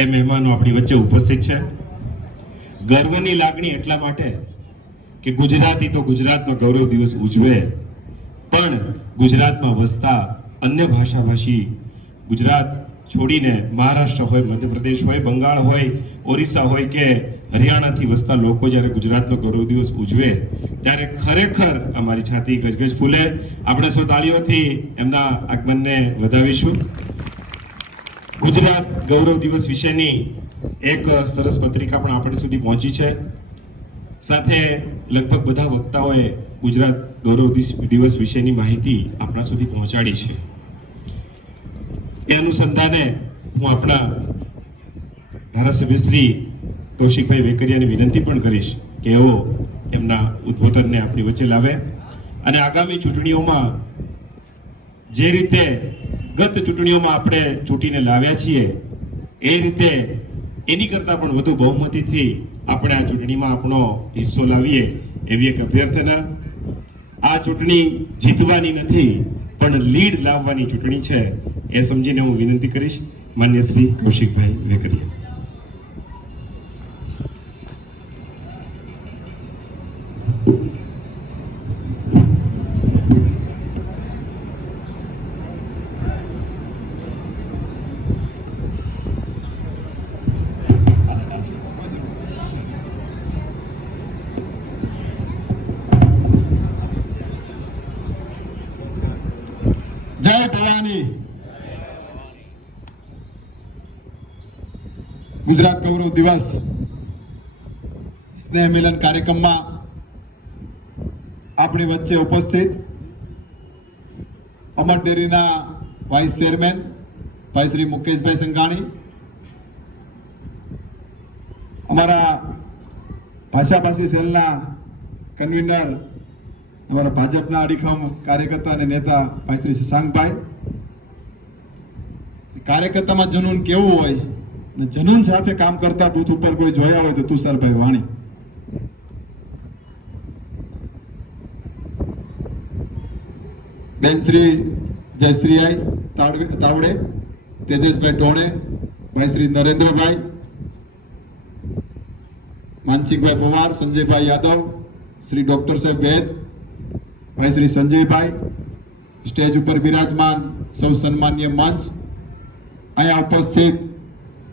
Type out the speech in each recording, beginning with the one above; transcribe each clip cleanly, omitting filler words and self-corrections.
એ મહેમાનો આપણી વચ્ચે ઉપસ્થિત છે. ગર્વની લાગણી એટલા માટે કે ગુજરાતી તો ગુજરાતનો ગૌરવ દિવસ ઉજવે, પણ ગુજરાતમાં વસતા અન્ય ભાષાભાષી ગુજરાત છોડીને મહારાષ્ટ્ર હોય, મધ્યપ્રદેશ હોય, બંગાળ હોય, ઓરિસ્સા હોય કે હરિયાણાથી વસતા લોકો જ્યારે ગુજરાતનો ગૌરવ દિવસ ઉજવે ત્યારે ખરેખર અમારી છાતી ગજગજ ફૂલે. આપણે સૌ તાળીઓથી એમના આગમનને વધાવીશું. ગુજરાત ગૌરવ દિવસ વિશેની એક સરસ પત્રિકા પણ આપણી સુધી પહોંચી છે. સાથે લગભગ બધા વક્તાઓએ ગુજરાત ગૌરવ દિવસ વિશેની માહિતી આપણા સુધી પહોંચાડી છે. એ અનુસંધાને હું આપણા ધારાસભ્ય શ્રી કૌશિકભાઈ વેકરિયાને વિનંતી પણ કરીશ કે એઓ એમના ઉદ્બોધનને આપણી વચ્ચે લાવે અને આગામી ચૂંટણીઓમાં જે રીતે ગત ચૂંટણીઓમાં આપણે ચૂંટીને લાવ્યા છીએ એ રીતે એની કરતાં પણ વધુ બહુમતીથી આપણે આ ચૂંટણીમાં આપણો હિસ્સો લાવીએ એવી એક અભ્યર્થના. આ ચૂંટણી જીતવાની નથી પણ લીડ લાવવાની ચૂંટણી છે એ સમજીને હું વિનંતી કરીશ માન્ય શ્રી કૌશિકભાઈ વેકરિયા. જય ભવાની. ગુજરાત ગૌરવ દિવસ સ્નેહ મિલન કાર્યક્રમમાં આપણી વચ્ચે ઉપસ્થિત અમર ડેરીના વાઇસ ચેરમેન ભાઈ શ્રી મુકેશભાઈ સંઘાણી, અમારા ભાષાભાષી સેલના કન્વીનર, અમારા ભાજપના અડીખમ કાર્યકર્તા અને નેતા ભાઈ શ્રી શશાંકભાઈ. કાર્યકર્તામાં જનૂન કેવું હોય અને જનૂન સાથે કામ કરતા બૂથ ઉપર કોઈ જોયા હોય તો તુષારભાઈ વાણી. બેન શ્રી જયશ્રીઆઈ તાવડે, તેજસભાઈ ટોણે, ભાઈ શ્રી નરેન્દ્રભાઈ, માનસિકભાઈ પવાર, સંજયભાઈ યાદવ, શ્રી ડોક્ટર સાહેબ વેદ, ભાઈ શ્રી સંજયભાઈ, સ્ટેજ ઉપર બિરાજમાન સૌ સન્માનીય મંચ, અહીંયા ઉપસ્થિત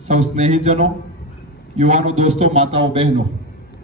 સૌ સ્નેહીજનો, યુવાનો, દોસ્તો, માતાઓ, બહેનો,